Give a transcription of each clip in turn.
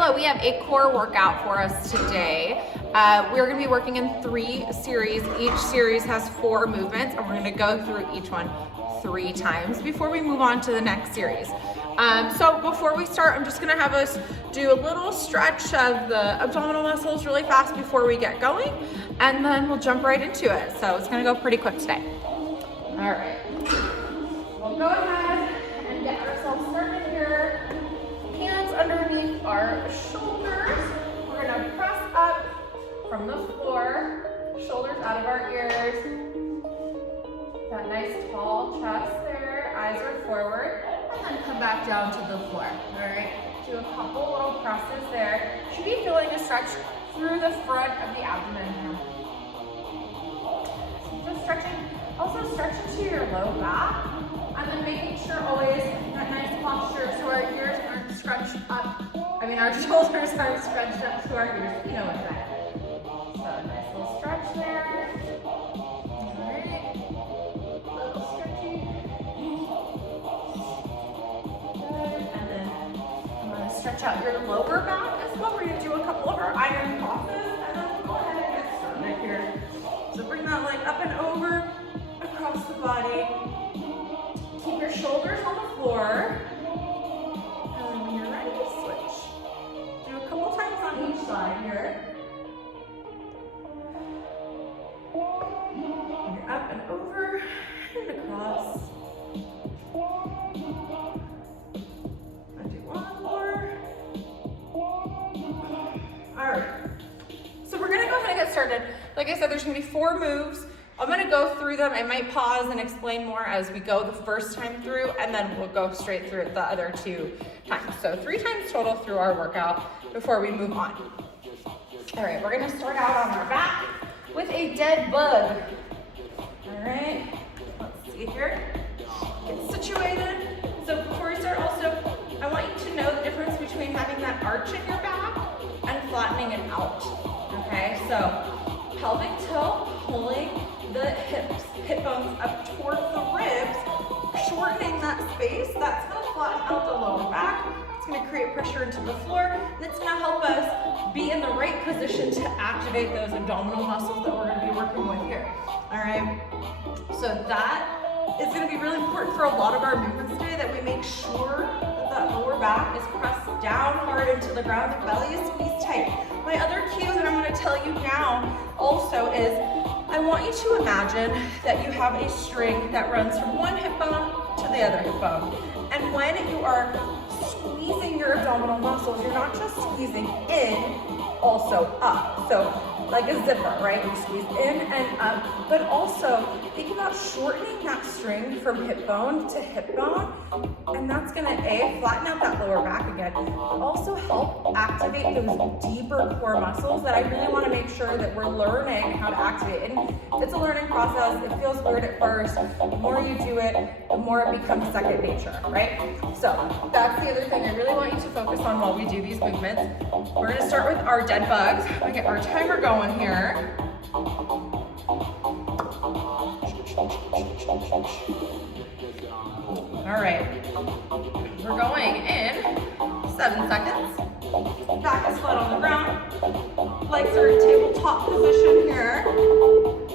hello, we have a core workout for us today. We're gonna be working in 3 series. Each series has 4 movements, and we're gonna go through each one 3 times before we move on to the next series. So before we start, I'm just gonna have us do a little stretch of the abdominal muscles really fast before we get going, and then we'll jump right into it. So it's gonna go pretty quick today. All right, we'll go ahead and get ourselves started here. Hands underneath our shoulders. We're gonna press up from the floor, shoulders out of our ears. That nice tall chest there, eyes are forward, and then come back down to the floor. All right, do a couple little presses there. Should be feeling a stretch through the front of the abdomen here. So just stretching, also stretch into your low back, and then making sure always that nice posture so our ears aren't stretched up. Our shoulders aren't stretched up to our ears. You know what that is. So a nice little stretch there. All right. Little stretchy. Good. And then I'm going to stretch out your lower back as well. We're going to do a couple of our iron crosses, and then we'll go ahead and get started here. So bring that leg up and over across the body. Keep your shoulders on the floor. Each side here. You're up and over and across. I'll do one more. All right. So we're gonna go ahead and get started. Like I said, there's gonna be 4 moves. I'm gonna go through them. I might pause and explain more as we go the first time through, and then we'll go straight through it the other 2 times. So 3 times total through our workout before we move on. All right, we're gonna start out on our back with a dead bug. All right, let's see here. Get situated. So before we start also, I want you to know the difference between having that arch in your back and flattening it out. Okay, so pelvic tilt, pulling the hip bones up towards the ribs, shortening that space. That's gonna flatten out the lower back. It's gonna create pressure into the floor, and it's gonna help us be in the right position to activate those abdominal muscles that we're gonna be working with here. All right, so that is gonna be really important for a lot of our movements today, that we make sure that lower back is pressed down hard into the ground, the belly is squeezed tight. My other cue that I'm gonna tell you now also is, I want you to imagine that you have a string that runs from one hip bone to the other hip bone. And when you are squeezing your abdominal muscles, you're not just squeezing in, also up. So like a zipper, right? You squeeze in and up, but also think about shortening that string from hip bone to hip bone, and that's gonna flatten out that lower back again, but also help activate those deeper core muscles that I really wanna make sure that we're learning how to activate. And it's a learning process. It feels weird at first. The more you do it, the more it becomes second nature, right? So that's the other thing I really want you to focus on while we do these movements. We're gonna start with our dead bugs. I'm gonna get our timer going here. All right, we're going in 7 seconds. Back is flat on the ground. Legs are in tabletop position here.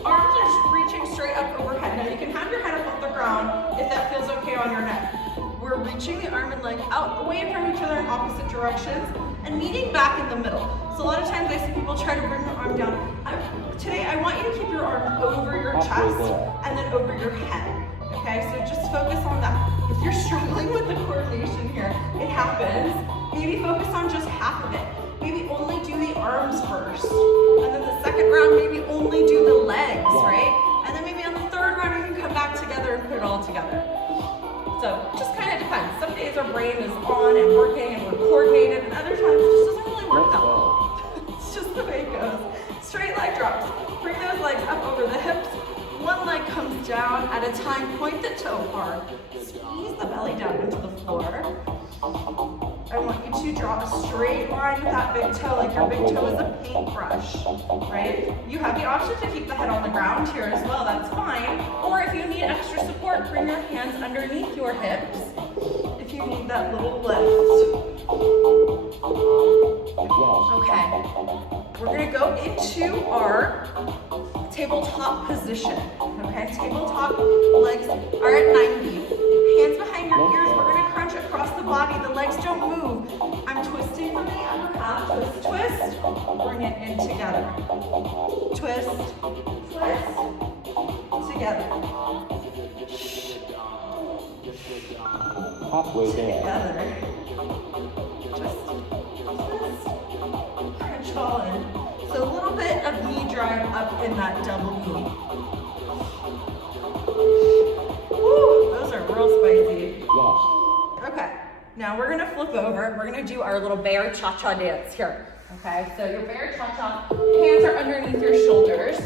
Arms are reaching straight up overhead. Now you can have your head up off the ground if that feels okay on your neck. We're reaching the arm and leg out away from each other in opposite directions and meeting back in the middle. So a lot of times I see people try to bring their arm down. Today I want you to keep your arm over your chest and then over your head. Okay, so just focus on that. If you're struggling with the coordination here, it happens. Maybe focus on just half of it. Maybe only do the arms first. And then the second round, maybe only do the legs, right? And then maybe on the third round, you can come back together and put it all together. So just kind of depends. Some days our brain is on and working and we're coordinated, and other times it just doesn't really work that well. It's just the way it goes. Straight leg drops. Bring those legs up over the hips. One leg comes down at a time. Point the toe hard. Squeeze the belly down into the floor. I want you to draw a straight line with that big toe, like your big toe is a paintbrush, right? You have the option to keep the head on the ground here as well, that's fine. Or if you need extra support, bring your hands underneath your hips if you need that little lift. We're gonna go into our tabletop position, okay? Tabletop, legs are at 90. Hands behind your ears, we're gonna crunch across the body. The legs don't move. I'm twisting from the upper half. Twist, twist. Bring it in together. Twist, twist, together. Halfway there. Together. Twist, twist. Crunch it all in. So a little bit of knee drive up in that double knee. Woo, those are real spicy. Lost. Okay, now we're gonna flip over. We're gonna do our little bear cha-cha dance here. Okay, so your bear cha-cha, hands are underneath your shoulders.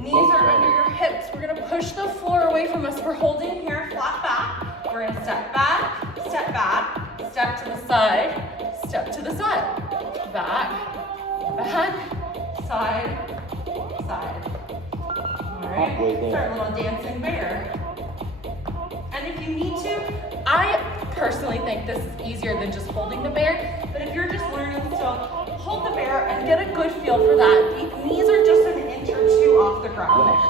Knees are under your hips. We're gonna push the floor away from us. We're holding here, flat back. We're gonna step back, step to the side, step to the side. Back, back, side, side. All right, it's our little dancing bear. And if you need to, I personally think this is easier than just holding the bear, but if you're just learning still, hold the bear and get a good feel for that. The knees are just an inch or two off the ground there.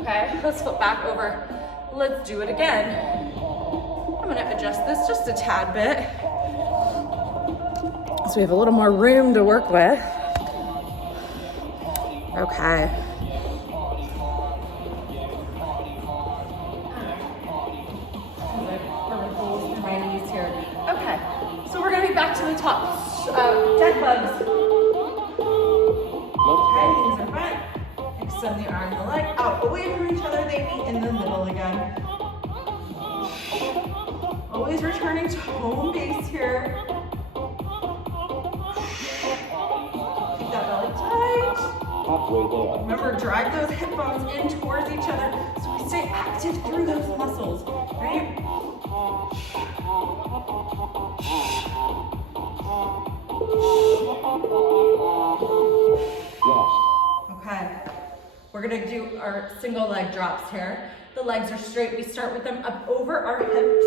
Okay, let's flip back over. Let's do it again. I'm gonna adjust this just a tad bit, so we have a little more room to work with. Okay. Okay, so we're gonna be back to the top. Dead bugs. Okay, knees are bent. Extend the arm and the leg out away from each other. They meet in the middle again. Always returning to home base here. Keep that belly tight. Halfway there. Remember, drive those hip bones in towards each other so we stay active through those muscles, right? Lost. Okay, we're gonna do our single leg drops here. The legs are straight. We start with them up over our hips.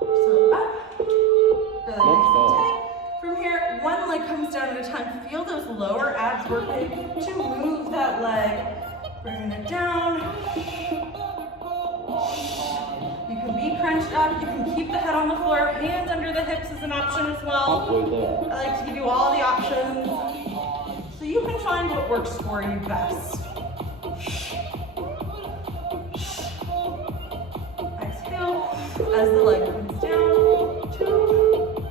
So up, really nice and tight. From here, one leg comes down at a time. Feel those lower abs working to move that leg. Bringing it down. You can be crunched up. You can keep the head on the floor. Hands under the hips is an option as well. Halfway there. I like to give you all the options so you can find what works for you best. Exhale as the leg comes down. 2,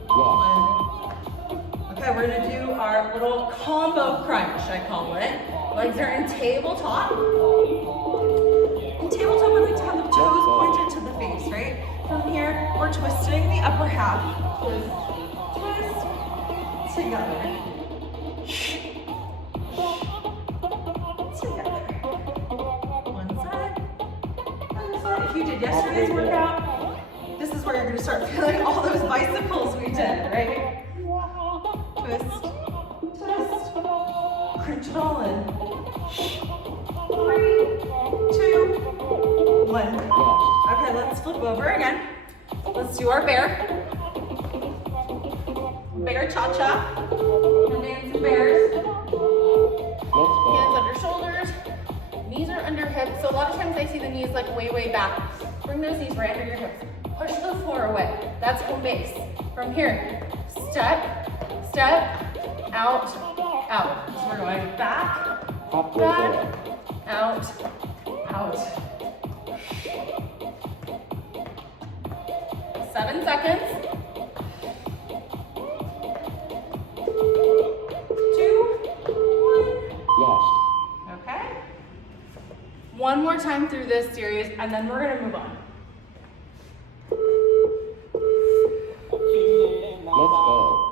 1. Okay, we're gonna do our little combo crunch, I call it. Legs are in tabletop. In tabletop, I like to have the toes pointed to the face, right? From here, we're twisting the upper half. Twist, twist, together. Together. One side, other side. If you did yesterday's workout, this is where you're gonna start feeling all those bicycles we did, right? Twist, twist, crunch it all in. 3, 2, 1. Okay, let's flip over again. Let's do our bear. Bear cha-cha. We're dancing bears. Hands under shoulders. Knees are under hips. So a lot of times I see the knees like way back. Bring those knees right under your hips. Push the floor away. That's home base. From here, step, step, out, out. So we're going back, back, out, out. 7 seconds. 2, 1. Lost. Okay. One more time through this series, and then we're gonna move on. Let's go.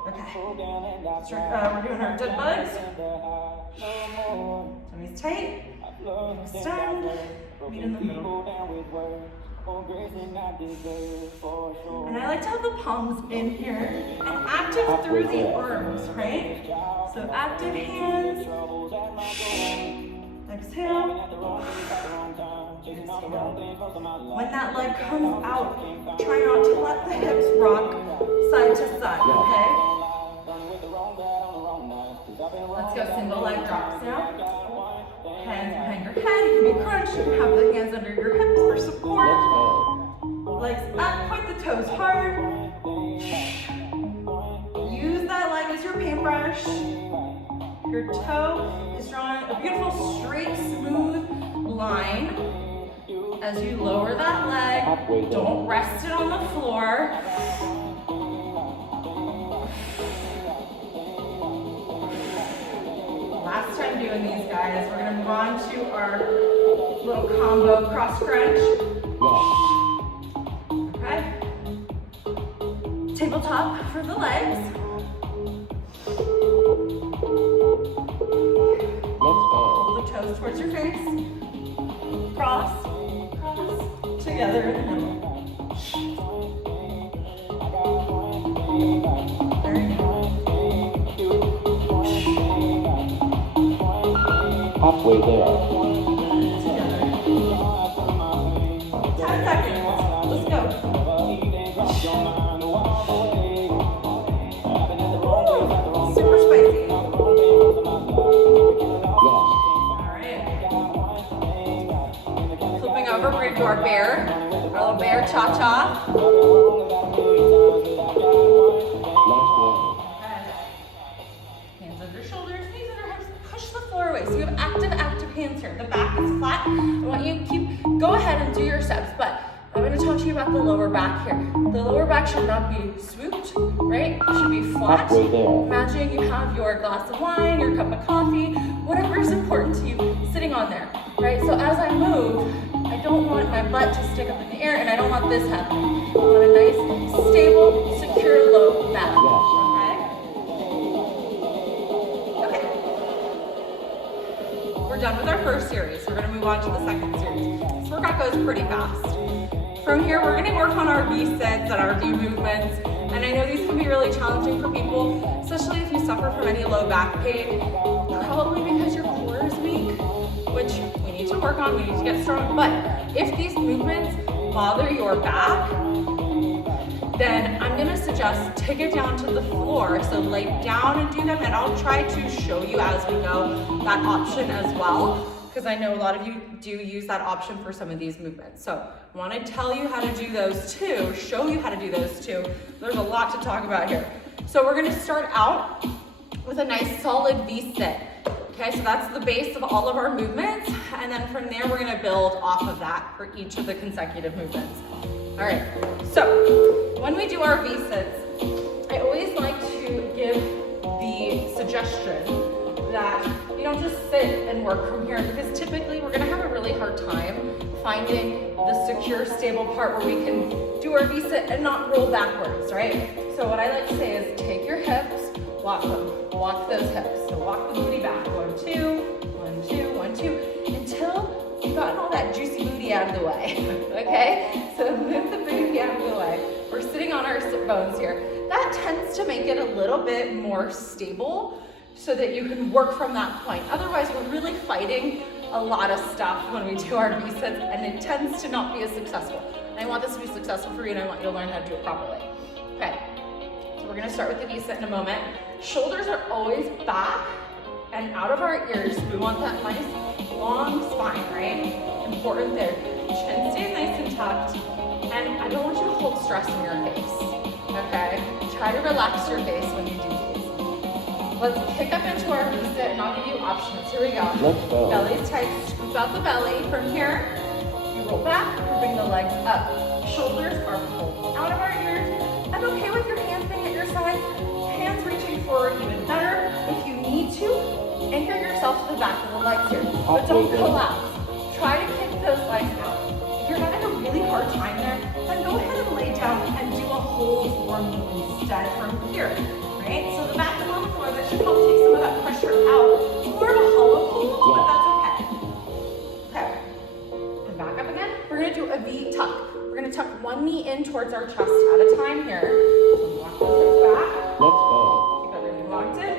Okay. We're doing our dead bugs. Tummies tight. Extend. Meet in the middle. And I like to have the palms in here and active through the arms, right? So active hands. Exhale. When that leg comes out, try not to let the hips rock side to side, okay? Let's go single leg drops now. Hands behind your head, you can be crunched, you can have the hands under your hips for support. Let's go. Legs up, point the toes hard. Use that leg as your paintbrush. Your toe is drawing a beautiful, straight, smooth line. As you lower that leg, don't rest it on the floor. Last time doing these, guys, we're gonna move on to our little combo cross crunch. Yes. Okay. Tabletop for the legs. Let's go. Pull the toes towards your face. Cross, together in the middle. There you go. Halfway there. Together. 10 seconds. Let's go. Ooh, super spicy. Yes. Alright. Flipping over, we're gonna do our bear. Our little bear cha-cha. Last one. Hands under shoulders, knees under hips, push the floor away. So you have active hands here. The back is flat. I want you to go ahead and do your steps, but I'm gonna talk to you about the lower back here. The lower back should not be swooped, right? It should be flat. Halfway there. Imagine you have your glass of wine, your cup of coffee, whatever is important to you, sitting on there, right? So as I move, I don't want my butt to stick up in the air, and I don't want this happening. I want a nice, stable, secure, low back, okay? Okay. We're done with our first series. We're gonna move on to the second series. This workout goes pretty fast. From here, we're gonna work on our V-sits and our V movements. And I know these can be really challenging for people, especially if you suffer from any low back pain, probably because your core is weak, which we need to work on, we need to get strong. But if these movements bother your back, then I'm gonna suggest take it down to the floor. So lay down and do them, and I'll try to show you as we go that option as well, because I know a lot of you do use that option for some of these movements. So I wanna tell you how to do those too, show you how to do those too. There's a lot to talk about here. So we're gonna start out with a nice solid V-sit. Okay, so that's the base of all of our movements, and then from there we're gonna build off of that for each of the consecutive movements. All right, so when we do our V-sits, I always like to give the suggestion that you don't just sit and work from here, because typically we're gonna have a really hard time finding the secure, stable part where we can do our V-sit and not roll backwards, right? So what I like to say is take your hips, walk them, walk those hips. So walk the booty back, 1, 2, 1, 2, 1, 2, until you've gotten all that juicy booty out of the way, okay? So move the booty out of the way. We're sitting on our sit bones here. That tends to make it a little bit more stable so that you can work from that point. Otherwise, we're really fighting a lot of stuff when we do our V-sits, and it tends to not be as successful. And I want this to be successful for you, and I want you to learn how to do it properly. Okay, so we're gonna start with the V-sit in a moment. Shoulders are always back and out of our ears. We want that nice long spine, right? Important there. Chin stays nice and tucked, and I don't want you to hold stress in your face, okay? Try to relax your face when you do these. Let's kick up into our V-sit, and I'll give you options. Here we go. Let's go. Belly's tight, scoop out the belly. From here, you roll back, you bring the legs up. Shoulders are pulled out of our ears. I'm okay with your hands being at your sides. Hands reaching forward, even better. If you need to, anchor yourself to the back of the legs here, but don't collapse. Try to kick those legs out. If you're having a really hard time there, then go ahead and lay down and do a hold for me instead from here, right? So the back is on the floor. That should help take some of that pressure out. It's more of a hollow hold, but that's okay. Okay, and back up again. We're gonna do a V tuck. We're gonna tuck one knee in towards our chest at a time here. So walk those hips back. Let's go. Keep everything locked in.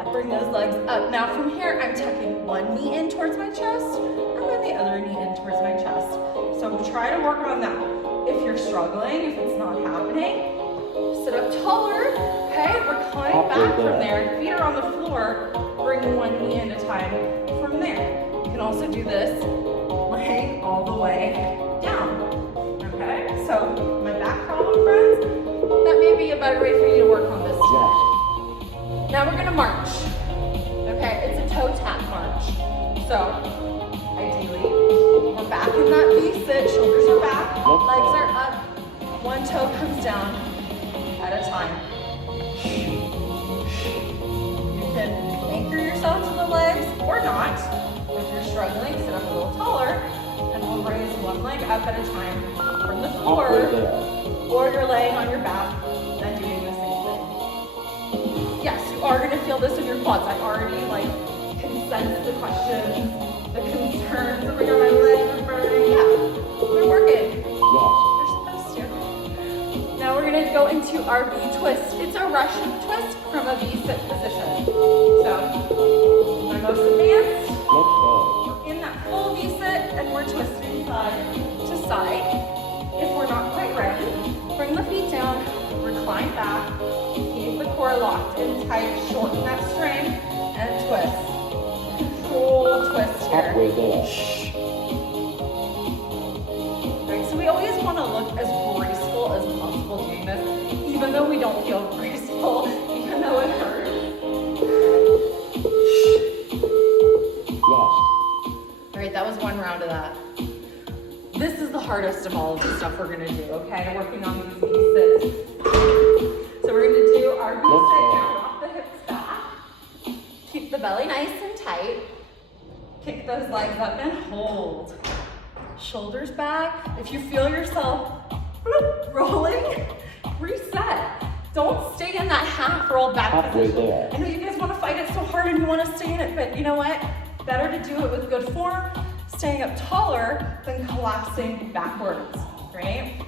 I bring those legs up. Now from here, I'm tucking one knee in towards my chest, and then the other knee in towards my chest. So try to work on that. If you're struggling, if it's not happening, sit up taller, okay? Recline back from there. Feet are on the floor. bring one knee at a time from there. You can also do this laying all the way down. Okay, so my back problem, friends, that may be a better way for you to work on this today. Now we're gonna march. Okay, it's a toe tap march. So ideally, we're back in that V-sit, shoulders are back, legs are up, one toe comes down at a time. You can anchor yourself to the legs or not. If you're struggling, sit up a little taller, and we'll raise one leg up at a time from the floor, or you're laying on your back and doing the same thing. Yes, you are gonna feel this in your quads. I already can sense the questions, the concerns. Oh my God, my legs are burning. Yeah, they're working. They're supposed to. Now we're gonna go into our V twist. It's a Russian twist from a V-sit position. So, my most advanced. We're in that full V-sit and we're twisting side to side. If we're not quite ready, bring the feet down, recline back, keep the core locked in tight, shorten that string, and twist. Controlled twist here. Halfway there. Right, so we always want to look as graceful as possible doing this, even though we don't feel graceful, even though it hurts. Alright, that was one round of that. This is the hardest of all of the stuff we're gonna do, okay? Working on these V-sits. So we're gonna do our V-sit now, walk the hips back. Keep the belly nice and tight. Kick those legs up and hold. Shoulders back. If you feel yourself rolling, reset. Don't stay in that half rolled back position. I know you guys wanna fight it so hard and you wanna stay in it, but you know what? Better to do it with good form, staying up taller than collapsing backwards, right?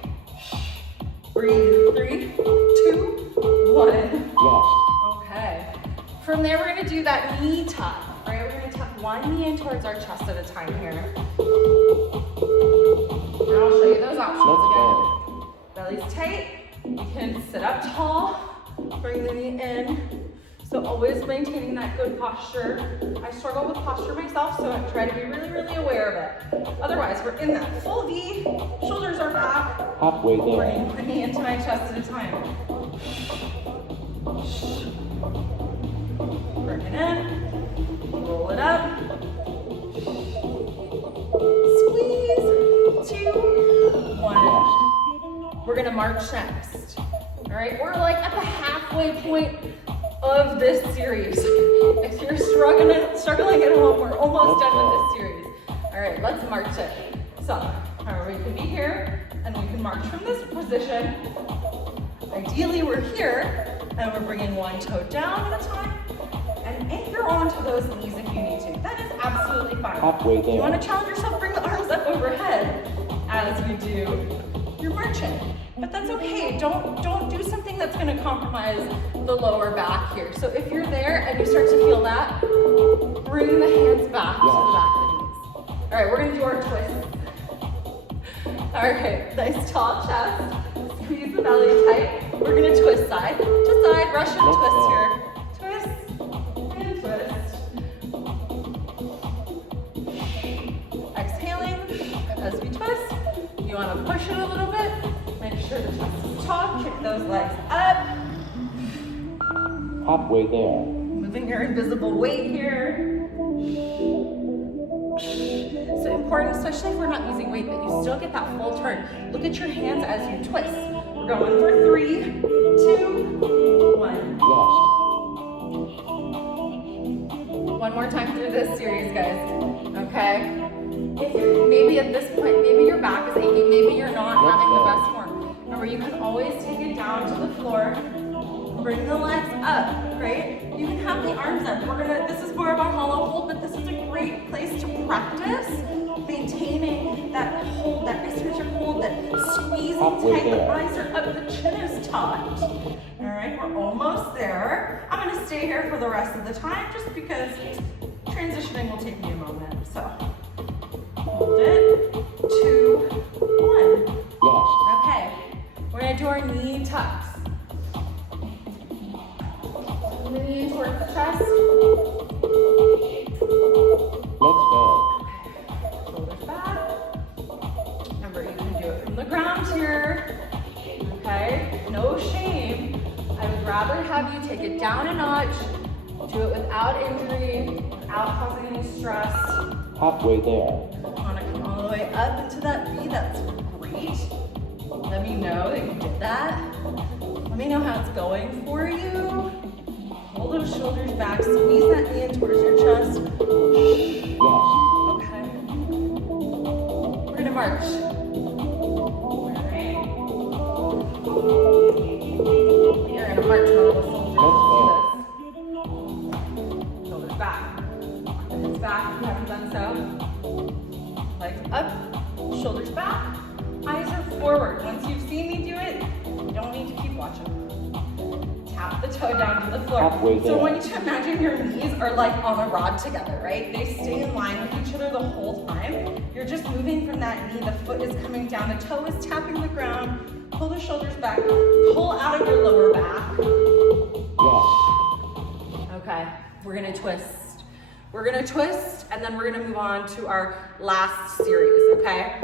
Breathe, 3, 2, 1. Okay. From there, we're gonna do that knee tuck, right? We're gonna tuck one knee in towards our chest at a time here. And I'll show you those options again. Belly's tight. You can sit up tall, bring the knee in. So always maintaining that good posture. I struggle with posture myself, so I try to be really, really aware of it. Otherwise, we're in that full V, shoulders are back. Halfway there. Bring the knee into my chest at a time. Bring it in, roll it up. Squeeze, 2, 1. We're gonna march next. All right, we're like at the halfway point of this series. If you're struggling at home, we're almost done with this series. All right, let's march it. So, we can be here and we can march from this position. Ideally, we're here and we're bringing one toe down at a time and anchor onto those knees if you need to. That is absolutely fine. Halfway there. If you want to challenge yourself, bring the arms up overhead as you do your marching. But that's okay. Don't do something that's going to compromise the lower back here. So if you're there and you start to feel that, bring the hands back to the back of the knees. All right, we're going to do our twist. All right, nice tall chest. Squeeze the belly tight. We're going to twist side to side, Russian twist here. Twist and twist. Exhaling as we twist. You want to push it a little bit. Make sure the chest is taut. Kick those legs up. Halfway there. Moving your invisible weight here. So important, especially if we're not using weight, that you still get that full turn. Look at your hands as you twist. We're going for 3, 2, 1. One more time through this series, guys. Okay? If maybe at this point, maybe your back is aching, maybe you're not having the best form. Remember, you can always take it down to the floor. Bring the legs up, right? You can have the arms up. This is more of a hollow hold, but this is a great place to practice maintaining that hold, that isometric hold, that squeezing tight, the eyes are up, the chin is tucked. All right, we're almost there. I'm gonna stay here for the rest of the time just because transitioning will take me a moment, so. Hold it, 2, 1. Okay, we're gonna do our knee tucks. The knee towards the chest, rather have you take it down a notch, do it without injury, without causing any stress. Halfway there. Want to come all the way up into that V, that's great. Let me know that you did that. Let me know how it's going for you. Pull those shoulders back, squeeze that knee in towards your chest. Yes. Okay. We're gonna march. You're gonna march, my little soldier. Let's do this. Shoulders back. Heads back if you haven't done so. Legs up, shoulders back, eyes are forward. Once you've seen me do it, you don't need to keep watching. Tap the toe down to the floor. Halfway So I there. want you to imagine your knees are like on a rod together, right? They stay in line with each other the whole time. You're just moving from that knee, the foot is coming down, the toe is tapping the ground. Pull the shoulders back, pull out of your lower back. Yes. Okay, we're gonna twist. We're gonna twist, and then we're gonna move on to our last series, okay?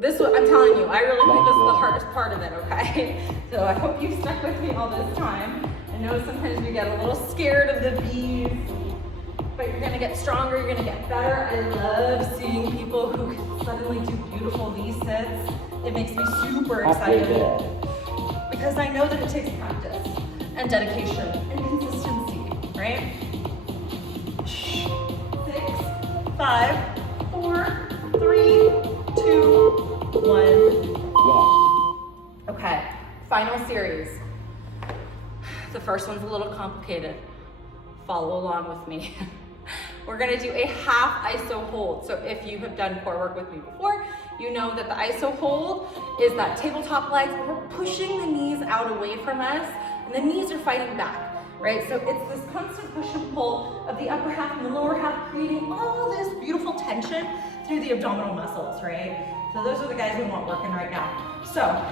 This one, I'm telling you, I really think this is the hardest part of it, okay? So I hope you've stuck with me all this time. I know sometimes you get a little scared of the V's, but you're gonna get stronger, you're gonna get better. I love seeing people who can suddenly do beautiful V-sits. It makes me super Halfway excited there. because I know that it takes practice and dedication and consistency, right? 6, 5, 4, 3, 2, 1. Yes. Okay, final series. The first one's a little complicated. Follow along with me. We're gonna do a half iso hold. So if you have done core work with me before, you know that the iso hold is that tabletop legs. We're pushing the knees out away from us, and the knees are fighting back, right? So it's this constant push and pull of the upper half and the lower half, creating all this beautiful tension through the abdominal muscles, right? So those are the guys we want working right now. So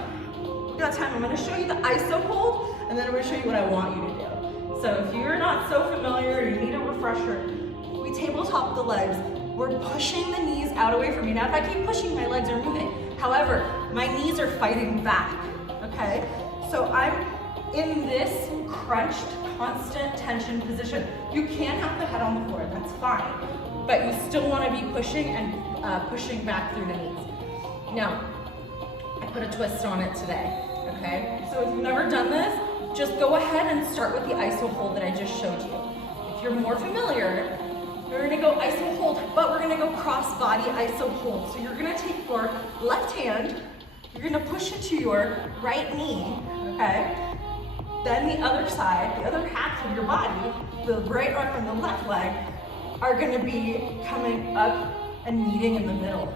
we got time. I'm gonna show you the iso hold, and then I'm gonna show you what I want you to do. So if you're not so familiar, you need a refresher, we tabletop the legs. We're pushing the knees out away from you. Now, if I keep pushing, my legs are moving. However, my knees are fighting back, okay? So I'm in this crunched, constant tension position. You can have the head on the floor, that's fine. But you still wanna be pushing and pushing back through the knees. Now, I put a twist on it today, okay? So if you've never done this, just go ahead and start with the iso hold that I just showed you. If you're more familiar, we're gonna go iso hold, but we're gonna go cross body iso hold. So you're gonna take your left hand, you're gonna push it to your right knee, okay? Then the other side, the other half of your body, the right arm and the left leg, are gonna be coming up and meeting in the middle.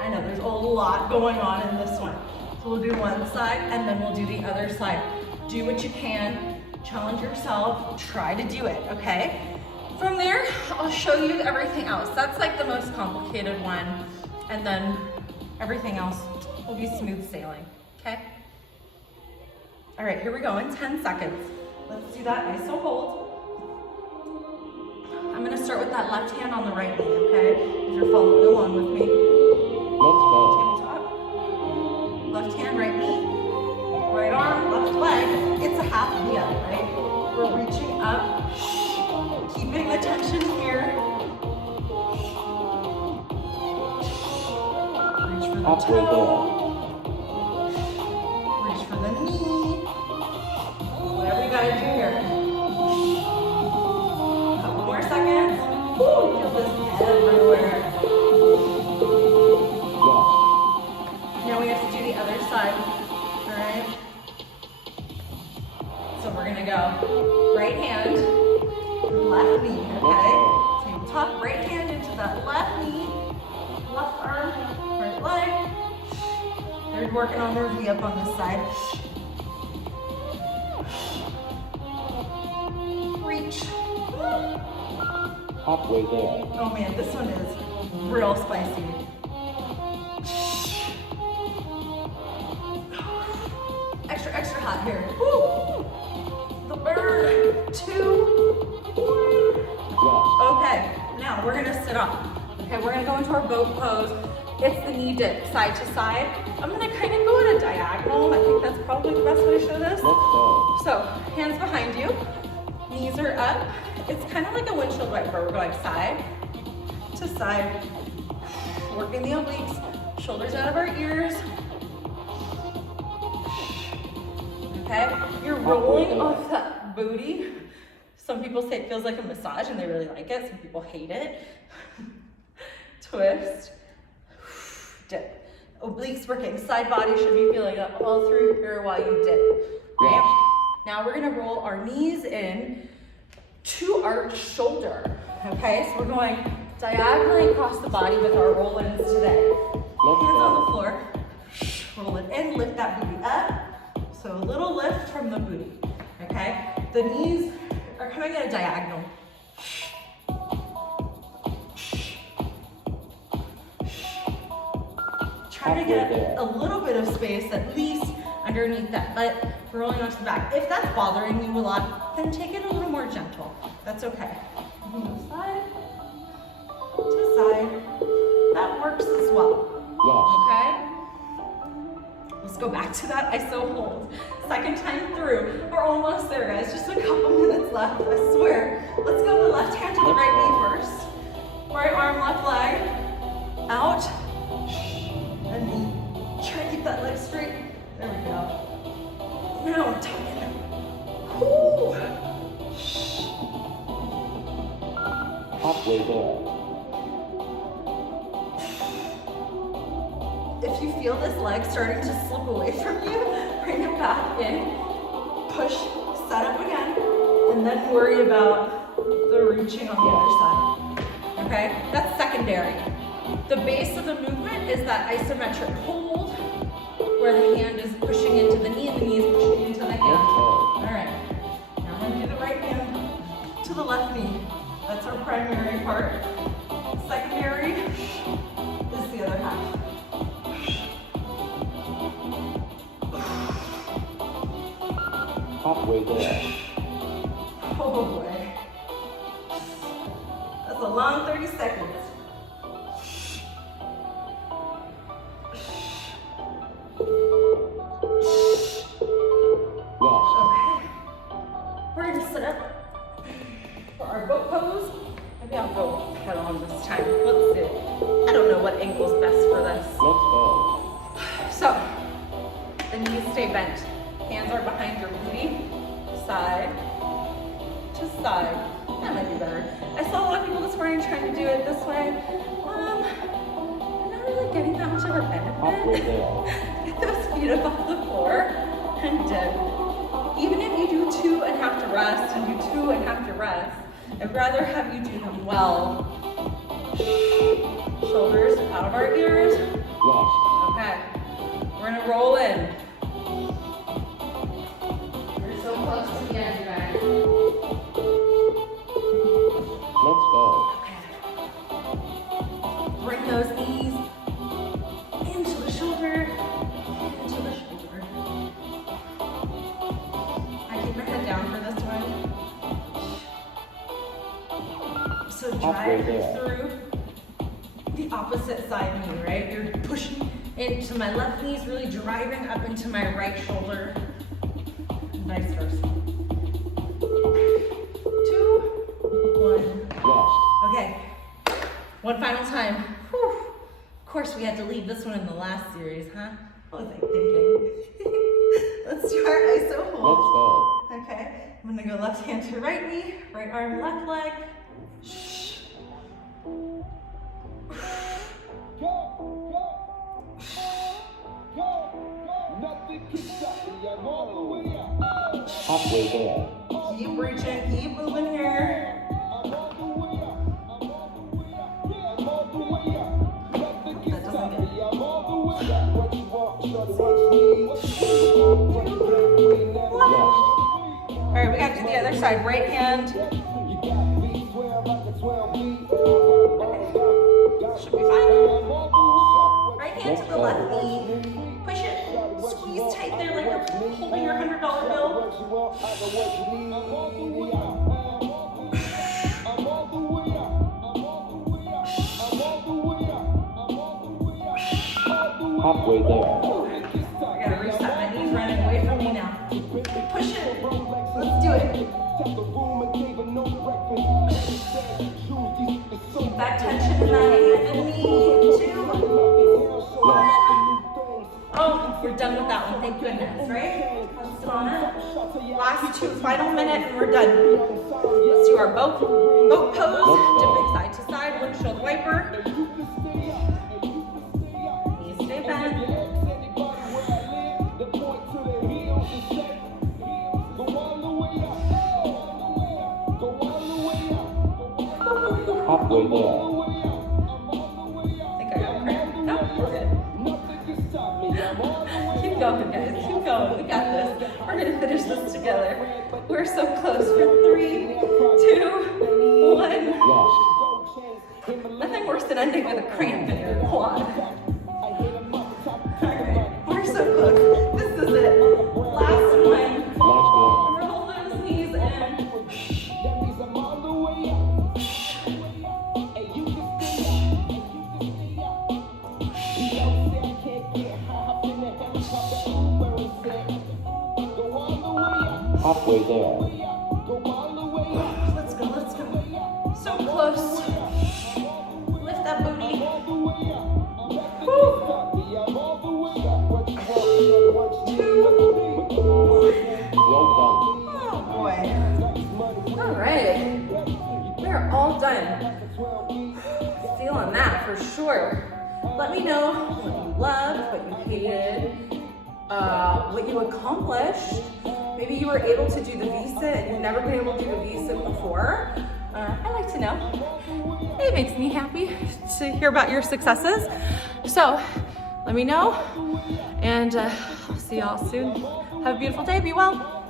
I know there's a lot going on in this one. So we'll do one side and then we'll do the other side. Do what you can, challenge yourself, try to do it, okay? From there, I'll show you everything else. That's like the most complicated one. And then everything else will be smooth sailing, okay? All right, here we go in 10 seconds. Let's do that iso hold. I'm gonna start with that left hand on the right knee, okay? If you're following along with me. Let's go. Tabletop. Left hand, right knee. Right arm, left leg. It's a half V up, right? We're reaching up, keeping the tension here. Reach for the Halfway toe. Reach for the knee. Whatever you gotta do here. Couple more seconds. Woo, feel this everywhere. Yes. Now we have to do the other side, all right? So we're gonna go right hand, left knee, okay? Tabletop, right hand into that left knee, left arm, right leg. They're working on their V up on this side. Reach. Halfway there. Oh man, this one is real spicy. Extra, extra hot here. Woo! The burn. 2, 1. Yes. Okay, now we're gonna sit up. Okay, we're gonna go into our boat pose. It's the knee dip, side to side. I'm gonna kind of go in a diagonal. I think that's probably the best way to show this. Let's go. So hands behind you, knees are up. It's kind of like a windshield wiper. We're going side to side, working the obliques, shoulders out of our ears. Okay, you're rolling off that booty. Some people say it feels like a massage and they really like it. Some people hate it. Twist, dip. Obliques working, side body should be feeling up all through here while you dip, right? Now we're gonna roll our knees in to arch shoulder, okay? So we're going diagonally across the body with our roll-ins today. Hands on the floor, roll it in, lift that booty up. So a little lift from the booty, okay? The knees are coming at a diagonal. Try to get a little bit of space at least underneath that butt, rolling onto the back. If that's bothering you a lot, then take it a little more gentle. That's okay. Move side to side. That works as well. Okay? Let's go back to that iso hold. Second time through. We're almost there, guys. Just a couple minutes left, I swear. Let's go the left hand to the right knee first. Right arm, left leg. Out. And knee. Try to keep that leg straight. There we go. Now tuck in. Woo. Halfway there. If you feel this leg starting to slip away from you, bring it back in. Push, set up again, and then worry about the reaching on the other side. Okay? That's secondary. The base of the movement is that isometric hold where the hand is pushing into the knee and the knee is pushing into the hand. All right. Now I'm going to do the right hand to the left knee. That's our primary part. Secondary is the other half. Halfway there. Oh boy. That's a long 30 seconds. Okay. We're gonna sit up for our boat pose. Maybe I'll go head on this time. Let's see. I don't know what angle's best for this. Let's go. So, the knees stay bent. Hands are behind your booty. Side to side. That might be better. I saw a lot of people this morning trying to do it this way. I'm not really getting that much of a Halfway benefit. there. Get those feet up off the floor and dip. Even if you do two and have to rest and do two and have to rest, I'd rather have you do them well. Shoulders out of our ears. Rest. Okay. We're gonna roll in. We're so close to the end, you guys. Let's go. Okay. Bring those knees into the shoulder, into the shoulder. I keep my head down for this one. So drive through the opposite side knee, right? You're pushing into my left knee, is really driving up into my right shoulder, and vice versa. 2, 1. Rest. Okay, one final time. Whew. Of course, we had to leave this one in the last series, huh? What was I thinking? Let's do our iso hold. Let's go. Okay, I'm gonna go left hand to right knee, right arm, left leg. Halfway there. Keep reaching, keep moving here. That doesn't get All right, we got to do the other side. Right hand. Should be fine. Right hand to the left knee. Push it. Squeeze tight there like you're holding your $100 bill. Halfway there. I gotta reset. My knees running away from me now. Push it. Keep that tension in that hand and knee. 2, 1. Oh, we're done with that one. Thank goodness, right? Let's on it. Last 2, final minute, and we're done. Let's do our boat pose. Dipping side to side, windshield wiper. Knees stay bent. Halfway there. I think I got cramp. No, we're good. Keep going, guys. Keep going. We got this. We're gonna finish this together. We're so close. For 3, 2, 1. Rest. Nothing worse than ending with a cramp in your quad. We're so close. This is it. Last one. Last one. Roll those knees in. Halfway there. Let's go, let's go. So close. Lift that booty. Woo. 2, 1. Well done. Oh boy. All right. We're all done. Feeling that for sure. Let me know what you loved, what you hated, what you accomplished. Maybe you were able to do the V-sit and you've never been able to do the V-sit before. I like to know. It makes me happy to hear about your successes. So let me know, and I'll see y'all soon. Have a beautiful day. Be well.